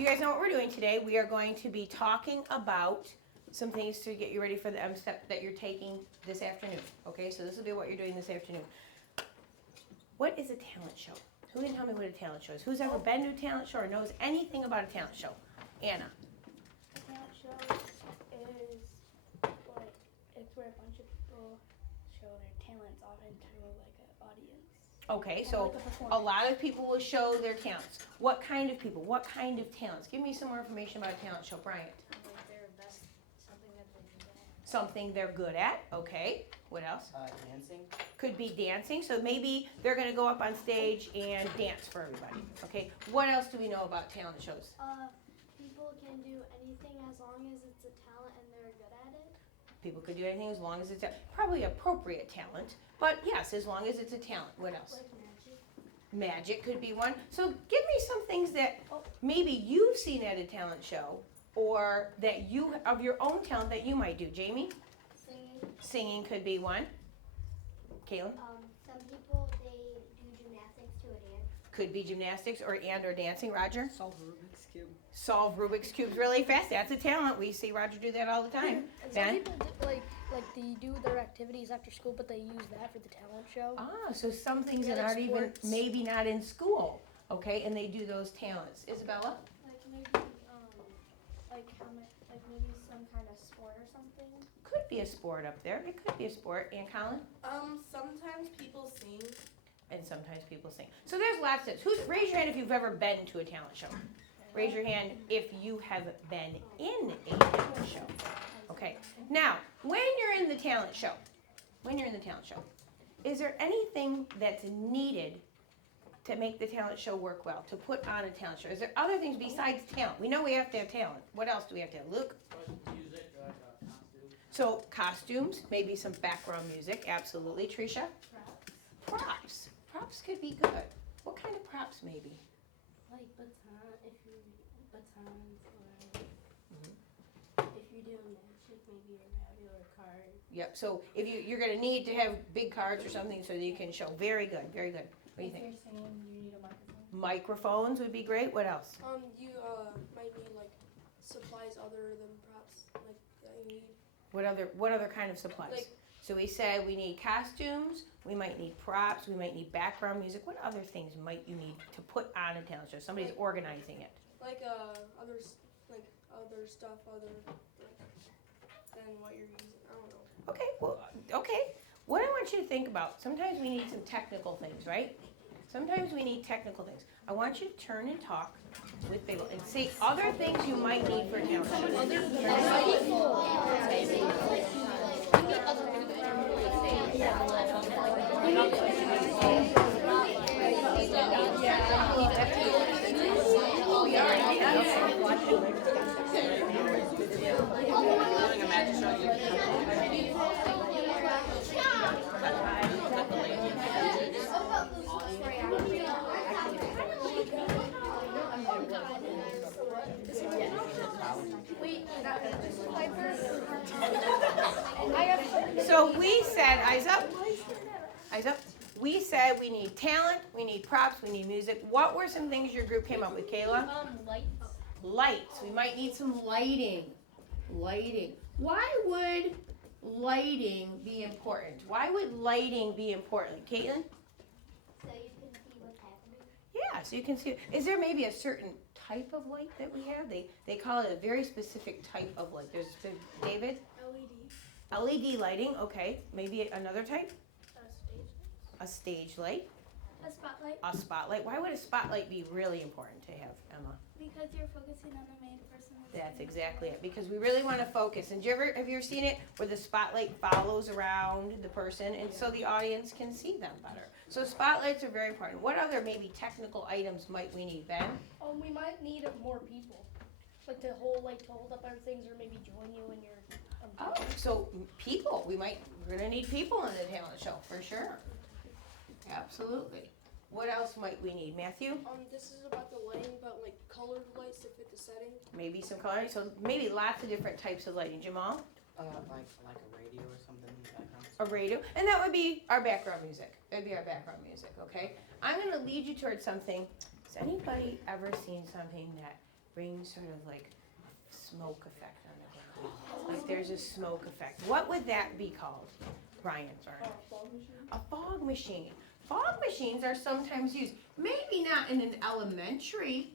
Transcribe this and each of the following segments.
you guys know what we're doing today. We are going to be talking about some things to get you ready for the MSTEP that you're taking this afternoon. Okay, so this will be what you're doing this afternoon. What is a talent show? Who can tell me what a talent show is? Who's ever been to a talent show or knows anything about a talent show? Anna. A talent show is like, it's where a bunch of people show their talents off into like an audience. Okay, so a lot of people will show their talents. What kind of people? What kind of talents? Give me some more information about a talent show, Bryant. Like their best, something that they're good at. Something they're good at. Okay. What else? Dancing. Could be dancing. So maybe they're going to go up on stage and dance for everybody. Okay. What else do we know about talent shows? People can do anything as long as it's a talent and they're good at it. People could do anything as long as it's probably appropriate talent. But yes, as long as it's a talent. What else? Like magic. Magic could be one. So give me some things that maybe you've seen at a talent show or that you, of your own talent that you might do. Jamie? Singing. Singing could be one. Caitlin? Some people, they do gymnastics to a dance. Could be gymnastics or dancing. Roger? Solve Rubik's Cube. Solve Rubik's Cubes really fast. That's a talent. We see Roger do that all the time. And Ben? some people like they do their activities after school, but they use that for the talent show. Ah, so some things Yeah, that like aren't even, sports. maybe not in school, okay, and they do those talents. Isabella? Like maybe, like maybe some kind of sport or something. Could be a sport up there. It could be a sport. And Colin? Sometimes people sing. And sometimes people sing. So there's lots of, raise your hand if you've ever been to a talent show. Raise your hand if you have been in a talent show. Okay. Now, when you're in the talent show, is there anything that's needed to make the talent show work well, to put on a talent show? Is there other things besides talent? We know we have to have talent. What else do we have to have? Luke? Music, costumes. So costumes, maybe some background music, absolutely. Tricia? Props. Props could be good. What kind of props maybe? Like batons, or if you're doing magic, maybe a rabbit or a card. Yep, so if you're gonna need to have big cards or something so that you can show. Very good, very good. What do you think? If you're singing, you need a microphone. Microphones would be great. What else? You might need like supplies other than props, like that you need. What other kind of supplies? Like- So we said we need costumes, we might need props, we might need background music. What other things might you need to put on a talent show? Somebody's organizing it. Like other stuff than what you're using. I don't know. Okay, well, okay. What I want you to think about, sometimes we need some technical things, right? Sometimes we need technical things. I want you to turn and talk with Babel and say other things you might need for a talent show. Doing a magic show, you So we said, eyes up. Eyes up. We said we need talent, we need props, we need music. What were some things your group came up with, Kayla? Lights. Lights. We might need some lighting. Lighting. Why would lighting be important? Why would lighting be important? Caitlin? So you can see what's happening. Yeah, so you can see. Is there maybe a certain type of light that we have? They call it a very specific type of light. There's David? LED lighting, okay. Maybe another type? A stage light. A spotlight. A spotlight. Why would a spotlight be really important to have, Emma? Because you're focusing on the main person. That's exactly it. Because we really want to focus. And have you ever seen it where the spotlight follows around the person and so the audience can see them better? So spotlights are very important. What other maybe technical items might we need, Ben? We might need more people, like to hold up our things, or maybe join you in your. Oh, so people. We're gonna need people in the talent show for sure. Absolutely. What else might we need, Matthew? This is about the lighting, but like colored lights to fit the setting. Maybe some color. So maybe lots of different types of lighting. Jamal? like a radio or something in the background. A radio, and that would be our background music. That'd be our background music, okay? I'm gonna lead you towards something. Has anybody ever seen something that brings sort of like smoke effect on the ground. Like there's a smoke effect. What would that be called? Ryan, sorry. A fog machine. Fog machines are sometimes used, maybe not in an elementary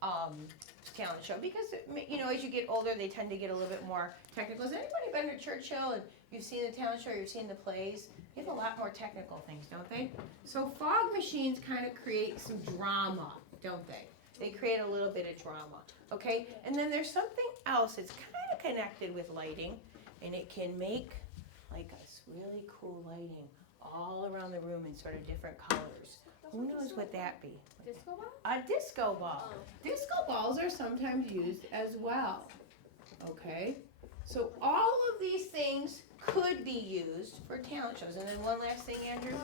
talent show, because you know, as you get older, they tend to get a little bit more technical. Has anybody been to Churchill and you've seen the talent show, you've seen the plays? They have a lot more technical things, don't they? So fog machines kind of create some drama, don't they? They create a little bit of drama, okay? And then there's something else that's kind of connected with lighting, and it can make like a really cool lighting all around the room in sort of different colors. Who knows what that be? Disco ball? A disco ball. Disco balls are sometimes used as well, okay? So all of these things could be used for talent shows. And then one last thing, Andrew.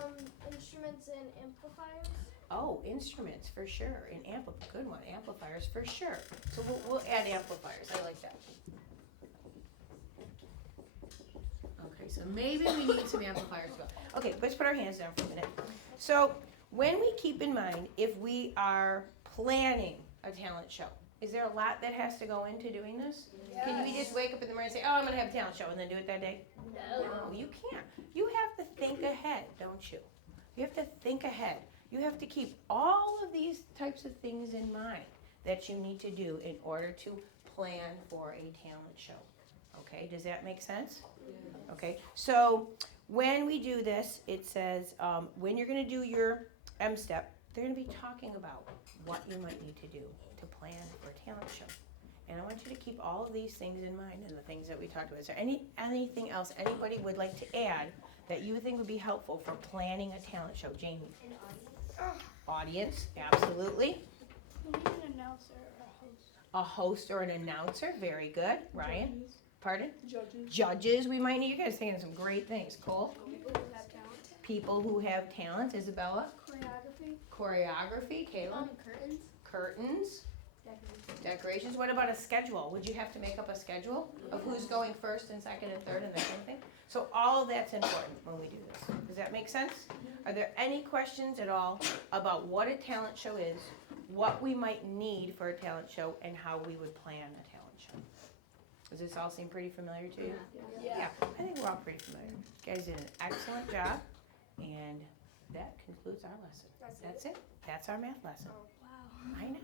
Instruments and amplifiers. Oh, instruments for sure, and good one, amplifiers for sure. So we'll add amplifiers, I like that. Okay, so maybe we need some amplifiers as well. Okay, let's put our hands down for a minute. So when we keep in mind, if we are planning a talent show, is there a lot that has to go into doing this? Yes. Can we just wake up in the morning and say, oh, I'm gonna have a talent show, and then do it that day? No, you can't. You have to think ahead, don't you? You have to think ahead. You have to keep all of these types of things in mind that you need to do in order to plan for a talent show. Okay, does that make sense? Okay, so when we do this, it says when you're going to do your M-Step, they're going to be talking about what you might need to do to plan for a talent show. And I want you to keep all of these things in mind and the things that we talked about. Is there anything else anybody would like to add that you think would be helpful for planning a talent show? Jamie? An audience. Audience, absolutely. We need an announcer or a host. A host or an announcer, very good. Ryan? Pardon? Judges. Judges, we might need. You guys saying some great things. Cole? People who have talent. People who have talent. Isabella? Choreography. Choreography. Kayla? Curtains. Curtains. Decorations. Decorations. What about a schedule? Would you have to make up a schedule of who's going first and second and third and that kind of thing? So all of that's important when we do this. Does that make sense? Are there any questions at all about what a talent show is, what we might need for a talent show, and how we would plan a talent show? Does this all seem pretty familiar to you? Yeah, I think we're all pretty familiar. You guys did an excellent job, and that concludes our lesson. That's it. That's our math lesson. Wow. I know.